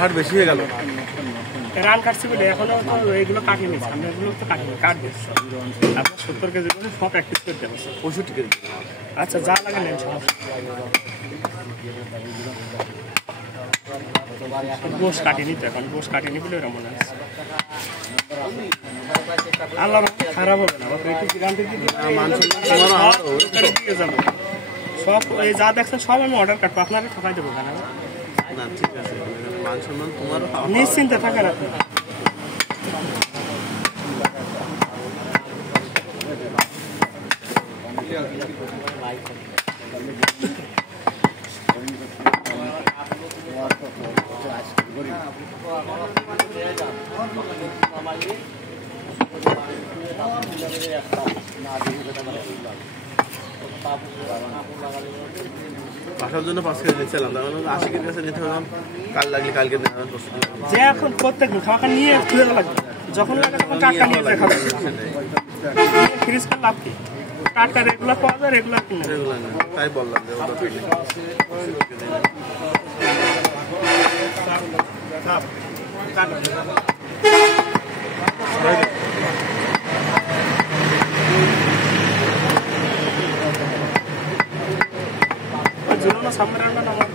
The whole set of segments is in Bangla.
হার বেশি হয়ে গেল রান কাটছি বলে এখনো তো এইগুলো কাটিনি, সামনে এগুলো তো কাটিনি, কাটবে আপনার 70 কেজি করে সব প্র্যাকটিস করতে হবে। 65 কেজি। আচ্ছা যা লাগে নেন, গোশ কাটিনি তো, এখন গোশ কাটিনি বলে এরকম মনে হচ্ছে। আল্লাহ খারাপ হবে না, দিয়ে যাবো সব। এই যা দেখছেন সব আমি অর্ডার কাটবো, আপনারা ঠকাই দেবো কেন? না ঠিক আছে, মান সম্মান তোমারও নিশ্চিন্তে থাকেন আপনি। বাসার জন্য 5 কেজি নিচ্ছিলাম, 80 কেজি কাছে নিতে হলাম, কাল লাগলে কালকে নেওয়ার প্রস্তুতি যে এখন প্রত্যেক দিন খাওয়া নিয়ে ধুয়ে লাগবে, যখন লাগে তখন টাটকা নিয়ে খাবে। ফ্রিজ কার লাভ কি? টাটকা রেগুলার পাওয়া যায়, রেগুলার কিনে তাই বললাম যে জীবন সামনে রান্না আমার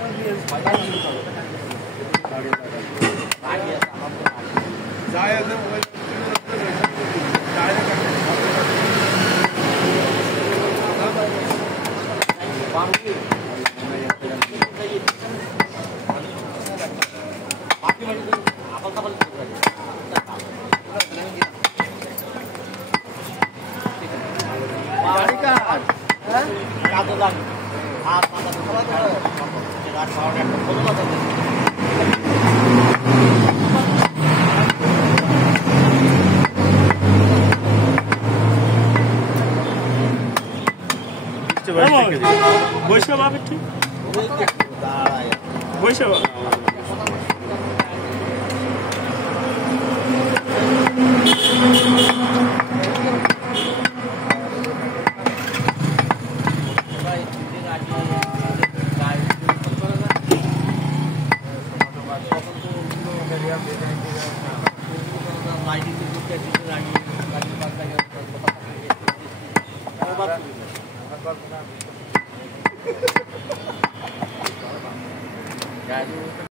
বৈশাখ ভাবে ঠিক বৈশাখ